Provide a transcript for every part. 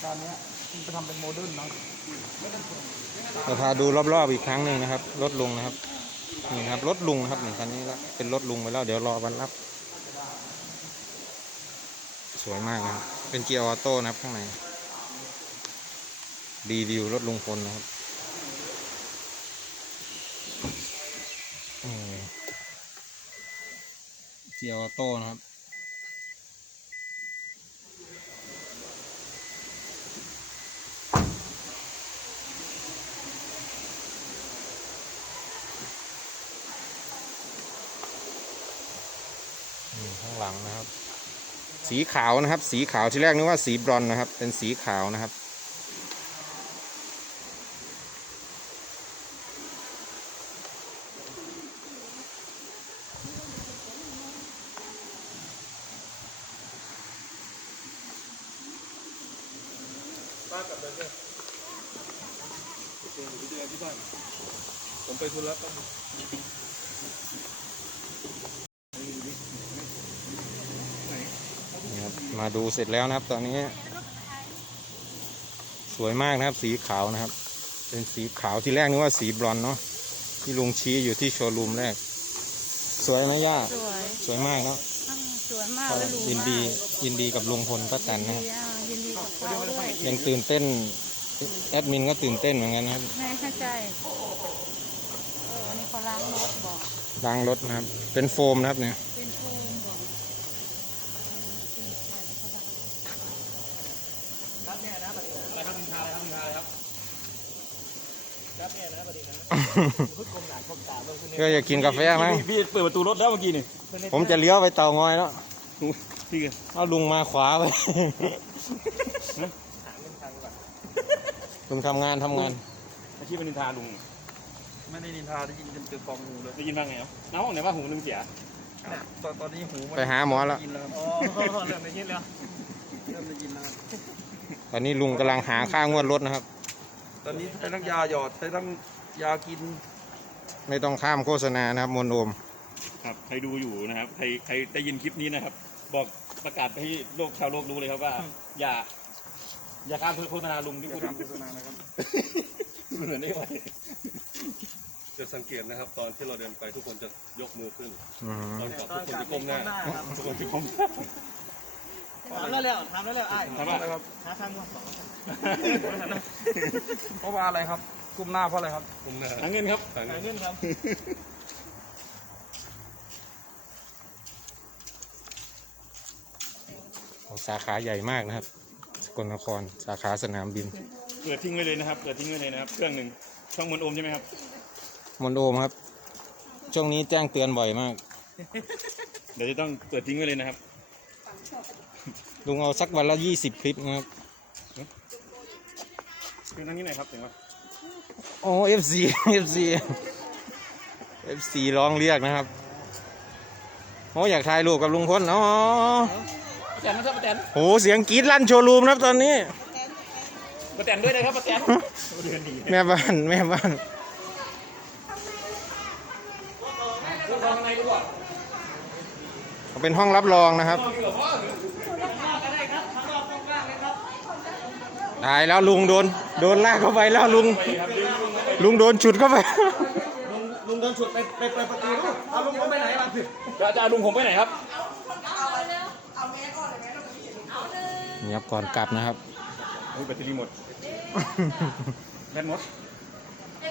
เนี้มันจะทำเป็นโมเดิร์นเนาะเราพาดูรอบๆอีกครั้งหนึ่งนะครับรถลุงนะครับนี่นะครับรถลุงนะครับหนี่งคันนี้ละเป็นรถลุงไปแล้วเดี๋ยวรอวันรับ สวยมากนะครับเป็นเกียร์ออโต้นะครับข้างในรีวิวรถลุงพลนะครับเกียร์ออโต้นะครับ นี่ข้างหลังนะครับ สีขาวนะครับ สีขาวที่แรกนึกว่าสีบรอนนะครับ เป็นสีขาวนะครับป้ากลับไปเนี่ยโอเคเดี๋ยวกันที่บ้านผ มไปธุระแป๊บนึงนี่ครับมาดูเสร็จแล้วนะครับ ตอนนี้ สวยมากนะครับ สีขาวนะครับ เป็นสีขาวที่แรกนึกว่าสีบรอนซ์เนาะที่ลุงชี้อยู่ที่โชว์รูมแรก สวยไหมย่า สวย สวยมากเนาะอ่าสวยมากและหรูมากยินดียินดีกับลุงพลป้าแตนนะครับยินดีอะยินดีกับเขาด้วยยังตื่นเต้นแอดมินก็ตื่นเต้นเหมือนกันนะครับแม่เข้าใจโอ้วันนี้เขาล้างรถบอกล้างรถนะครับ เป็นโฟมนะครับเนี่ย เป็นโฟมบอก รับเนี่ยนะปฏิอะไรครับนินทาอะไรครับนินทาอะไรครับรับเนี่ยนะปฏินะพึ่งกลมหนาก้มตาเรื่องคุณก็อยากกินกาแฟมั้งพี่เปิดประตูรถแล้วเมื่อกี้นี่ผมจะเลี้ยวไปเตางอยแล้วพี่กันเอาลุงมาขวาไปลุงทำงานทำงานอาชีพเป็นนินทาลุงไม่ได้นินทาได้ยินจนเกิดฟองงูเลยได้ยินบ้างไงครับน้าบอกไหนว่าหูนึงเสียเนี่ยตอนตอนนี้หูมันไปหาหมอแล้วได้ยินแล้วครับอ๋อเริ่มได้ยินแล้วเริ่มได้ยินแล้ว ตอนนี้ลุงกำลังหาค่างวดรถนะครับ ตอนนี้ใช้ทั้งยาหยอดใช้ทั้งยากิน ไม่ต้องข้ามโฆษณานะครับมนโอมครับใครดูอยู่นะครับใครใครได้ยินคลิปนี้นะครับ บอกประกาศไปให้โลกชาวโลกรู้เลยครับว่า อย่า อย่าข้ามโฆษณาลุงที่พูดโฆษณานะครับเหมือนได้ไหวจะสังเกตนะครับ ตอนที่เราเดินไปทุกคนจะยกมือขึ้นอืมตอนกลับทุกคนจะก้มหน้าทุกคนจะคม ถามแล้วแล้วถามแล้วแล้วไอ้ถามว่าอะไรครับหาทางมาสองเพราะว่าอะไรครับกลุ่มหน้าเพราะอะไรครับก้มหน้าหาเงินครับหาเงิหานเงินครับโอ้สาขาใหญ่มากนะครับ สกลนครสาขาสนามบิน เปิดทิ้งไว้เลยนะครับ เปิดทิ้งไว้เลยนะครับ เครื่องหนึ่งช่องมนโอมใช่ไหมครับ มนโอมครับ ช่วงนี้แจ้งเตือนบ่อยมาก เดี๋ยวจะต้องเปิดทิ้งไว้เลยนะครับ ลุงเอาสักวันละยี่สิบคลิปนะครับคือนั่งนี่ไหนครับถึงว่าโอ้เอฟซีเอฟซีเอฟซีร้องเรียกนะครับโอ้อยากถ่ายรูปกับลุงพลอ๋อป้าแตนนะครับป้าแตนโหเสียงกรี๊ดลั่นโชว์รูมนะครับตอนนี้ป้าแตนด้วยนะครับป้าแตนเดือนดีแม่บ้านแม่บ้านพวกเราข้างในดีกว่าเป็นห้องรับรองนะครับ ตายแล้วลุงโดนโดนลากเข้าไปแล้วลุง ลุงโดนฉุดเข้าไปลุงโดนฉุดไปไปไปประตูลูกเอาลุงเขาไปไหนล่ะจะจะเอาลุงผมไปไหนครับนี่ครับก่อนกลับนะครับโอ้ยแบตเตอรี่หมดแบตหมดแ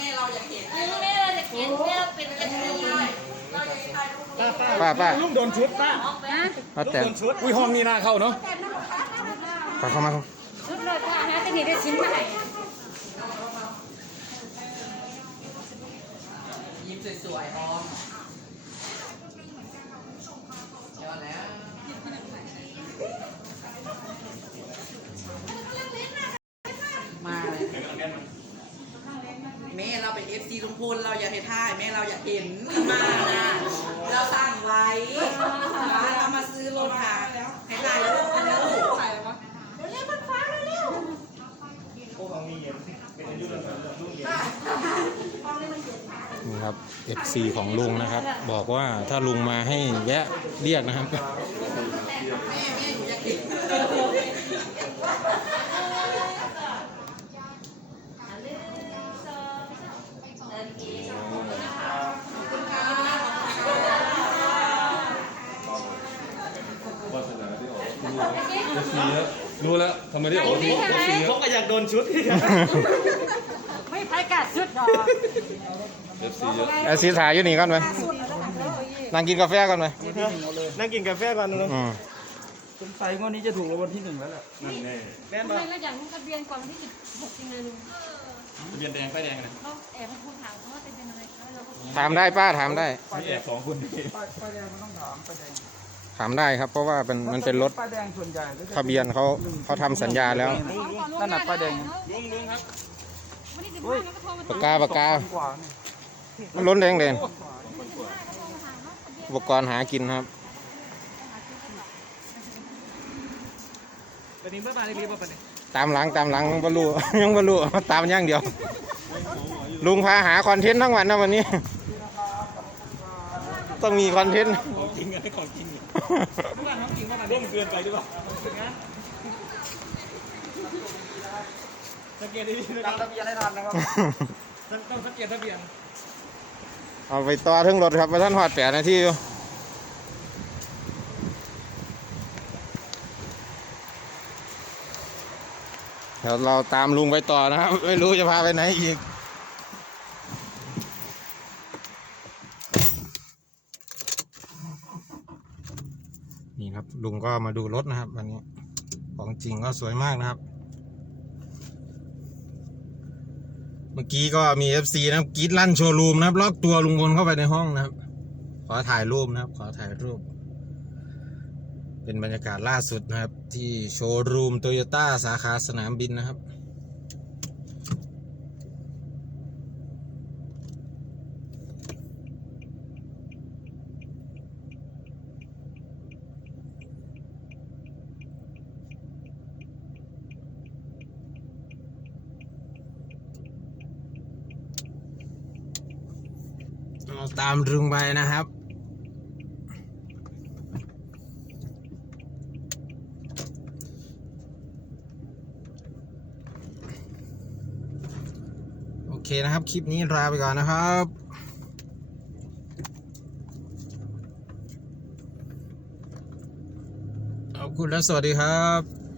ม่เราอยากเห็นแม่เราเป็นกันได้เราอยากถ่ายรูปป้าป้าลุงโดนฉุดป้าป้าแตนอุ้ยห้องนี้น่าเข้าเนาะ ป้าเข้ามาครับชุดรถค่ะฮะจะมีได้ชิ้นใหม่ยิ้มสวยๆออมยอดแล้วมาเลยแม่เราเป็นเอฟซีลุงพลเราอยากเห็นท่ายแม่เราอยากเห็นมานะเราสั่งไว้ร้านเรามาซื้อรถค่ะให้ถ่าย นี่ครับ FC ของลุงนะครับ บอกว่าถ้าลุงมาให้แวะเรียกนะครับวาสซีเยอะ รู้แล้วทำไมได้ออกทีเอฟซีเขาก็อยากโดนชุดที่ไม่ไผกัดชุดดอกเอฟซีเยอะไอซีถ่ายอยู่นี่ก่อนไหมนั่งกินกาแฟก่อนไหมนั่งกินกาแฟก่อนนะอืมสงสัยวันนี้จะถูกรางวัลที่หนึ่งแล้วแหละนั่นแน่แม่นทำปะไมเราอยากลงทะเบียนก่อนวันที่สิบหกจริงเลยลุงทะเบียนแดงป้ายแดงนะเราแอบให้คุณถามเขาว่าทะเบียนอะไรคะเราก็ถามได้ป้าถามได้พี่แอบสองคนนี่ป้ายป้ายแดงมันต้องถามป้ายแดง ถามได้ครับ เพราะว่าเป็นมันเป็นรถป้ายแดงส่วนใหญ่ก็จทะเบียนเขาเขาทำสัญญาแล้ว นั่นน่ะป้ายแดงลุงลุงครับวันที่สิบห้าเราก็โทรมาปากกาปากกากว่านี่มันล้นแดงเลยอุปกรณ์หากินครับ ตอนนี้เมื่อวานนี้รีบมาปะเนี่ยตามหลังตามหลังยังบรรลุ ยังบรรลุตามอย่างเดียว ลุงพาหาคอนเทนต์ทั้งวันนะวันนี้ ต้องมีคอนเทนต์ ของจริงอะไรของจริง เมื่อวานน้องจริงเมื่อวานร่วมเกินไปหรือเปล่าถึงนะสังเกตดีๆนะครับทะเบียนให้ทันนะครับ ต้องสังเกตทะเบียนเอาไปต่อถึงรถครับไปท่านหอดแปดนาทีอยู่เดี๋ยวเราตามลุงไปต่อนะครับ ไม่รู้จะพาไปไหนอีก นี่ครับ ลุงก็มาดูรถนะครับวันนี้ของจริงก็สวยมากนะครับ เมื่อกี้ก็มี FC นะครับกีดลั่นโชว์รูมนะครับล็อกตัวลุงพลเข้าไปในห้องนะครับ ขอถ่ายรูปนะครับ ขอถ่ายรูป เป็นบรรยากาศล่าสุดนะครับ ที่โชว์รูมโตโยต้าสาขาสนามบินนะครับ เราตามลุงไปนะครับ โอเคนะครับ คลิปนี้ลาไปก่อนนะครับขอบคุณและสวัสดีครับ